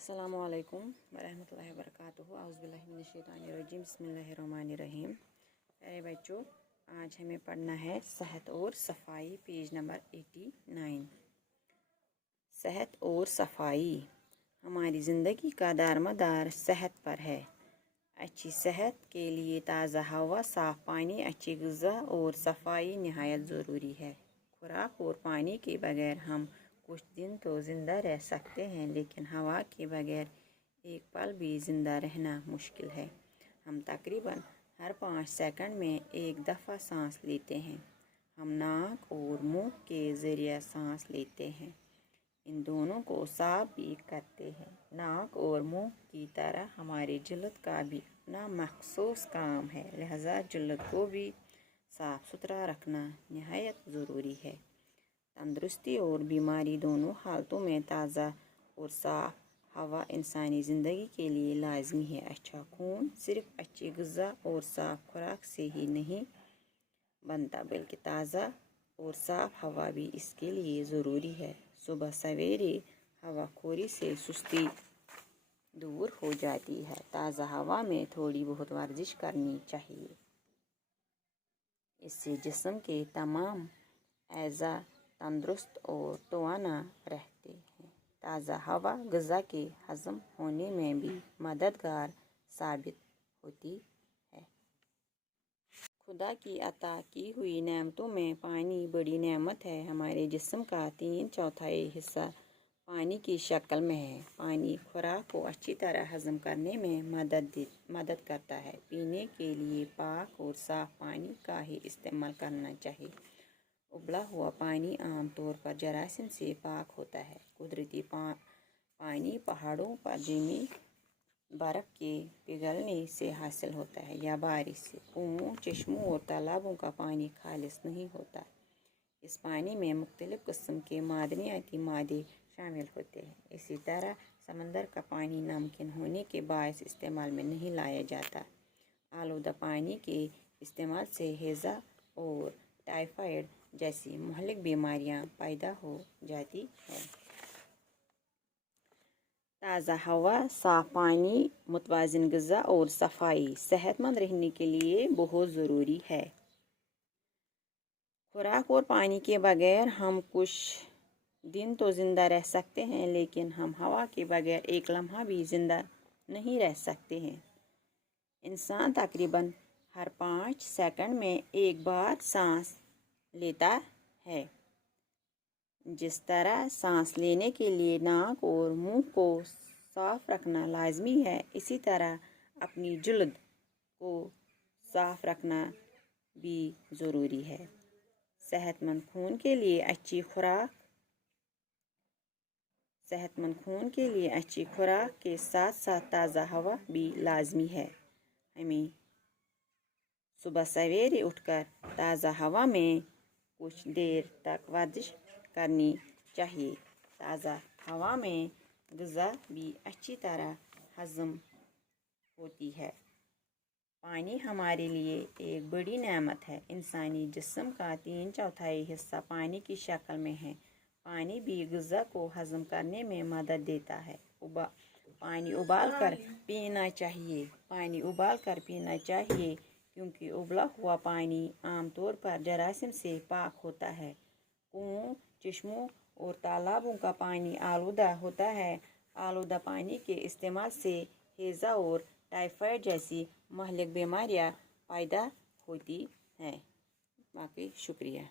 السلام علیکم ورحمۃ اللہ وبرکاتہ۔ اعوذ باللہ من الشیطان الرجیم، بسم اللہ الرحمن الرحیم۔ پیارے بچوں، آج ہمیں پڑھنا ہے صحت اور صفائی، پیج نمبر 89۔ صحت اور صفائی ہماری زندگی کا دارمدار صحت پر ہے۔ اچھی صحت کے لیے تازہ ہوا، صاف پانی، اچھی غذا اور صفائی نہایت ضروری ہے۔ خوراک اور پانی کے بغیر ہم کچھ دن تو زندہ رہ سکتے ہیں، لیکن ہوا کے بغیر ایک پل بھی زندہ رہنا مشکل ہے۔ ہم تقریباً ہر 5 سیکنڈ میں ایک دفعہ سانس لیتے ہیں۔ ہم ناک اور منہ کے ذریعے سانس لیتے ہیں، ان دونوں کو صاف بھی کرتے ہیں۔ ناک اور منہ کی طرح ہماری جلد کا بھی اپنا مخصوص کام ہے، لہذا جلد کو بھی صاف ستھرا رکھنا نہایت ضروری ہے۔ تندرستی اور بیماری دونوں حالتوں میں تازہ اور صاف ہوا انسانی زندگی کے لیے لازمی ہے۔ اچھا خون صرف اچھی غذا اور صاف خوراک سے ہی نہیں بنتا، بلکہ تازہ اور صاف ہوا بھی اس کے لیے ضروری ہے۔ صبح سویرے ہوا خوری سے سستی دور ہو جاتی ہے۔ تازہ ہوا میں تھوڑی بہت ورزش کرنی چاہیے، اس سے جسم کے تمام اعضاء تندرست اور توانا رہتے ہیں۔ تازہ ہوا غذا کے ہضم ہونے میں بھی مددگار ثابت ہوتی ہے۔ خدا کی عطا کی ہوئی نعمتوں میں پانی بڑی نعمت ہے۔ ہمارے جسم کا 3/4 حصہ پانی کی شکل میں ہے۔ پانی خوراک کو اچھی طرح ہضم کرنے میں مدد کرتا ہے۔ پینے کے لیے پاک اور صاف پانی کا ہی استعمال کرنا چاہیے۔ ابلا ہوا پانی عام طور پر جراثیم سے پاک ہوتا ہے۔ قدرتی پانی پہاڑوں پر جمی برف کے پگھلنے سے حاصل ہوتا ہے یا بارش سے۔ کنووں، چشموں اور تالابوں کا پانی خالص نہیں ہوتا۔ اس پانی میں مختلف قسم کے معدنیاتی مادے شامل ہوتے ہیں۔ اسی طرح سمندر کا پانی ناممکن ہونے کے باعث استعمال میں نہیں لایا جاتا۔ آلودہ پانی کے استعمال سے ہیضہ اور ٹائفائڈ جیسی مہلک بیماریاں پیدا ہو جاتی ہیں۔ تازہ ہوا، صاف پانی، متوازن غذا اور صفائی صحت مند رہنے کے لیے بہت ضروری ہے۔ خوراک اور پانی کے بغیر ہم کچھ دن تو زندہ رہ سکتے ہیں، لیکن ہم ہوا کے بغیر ایک لمحہ بھی زندہ نہیں رہ سکتے ہیں۔ انسان تقریباً ہر 5 سیکنڈ میں ایک بار سانس لیتا ہے۔ جس طرح سانس لینے کے لیے ناک اور منہ کو صاف رکھنا لازمی ہے، اسی طرح اپنی جلد کو صاف رکھنا بھی ضروری ہے۔ صحت مند خون کے لیے اچھی خوراک کے ساتھ ساتھ تازہ ہوا بھی لازمی ہے۔ ہمیں صبح سویرے اٹھ کر تازہ ہوا میں کچھ دیر تک ورزش کرنی چاہیے۔ تازہ ہوا میں غذا بھی اچھی طرح ہضم ہوتی ہے۔ پانی ہمارے لیے ایک بڑی نعمت ہے۔ انسانی جسم کا 3/4 حصہ پانی کی شکل میں ہے۔ پانی بھی غذا کو ہضم کرنے میں مدد دیتا ہے۔ پانی ابال کر پینا چاہیے، کیونکہ ابلا ہوا پانی عام طور پر جراثیم سے پاک ہوتا ہے۔ کنووں، چشموں اور تالابوں کا پانی آلودہ ہوتا ہے۔ آلودہ پانی کے استعمال سے ہیضہ اور ٹائفائڈ جیسی مہلک بیماریاں پیدا ہوتی ہیں۔ باقی شکریہ۔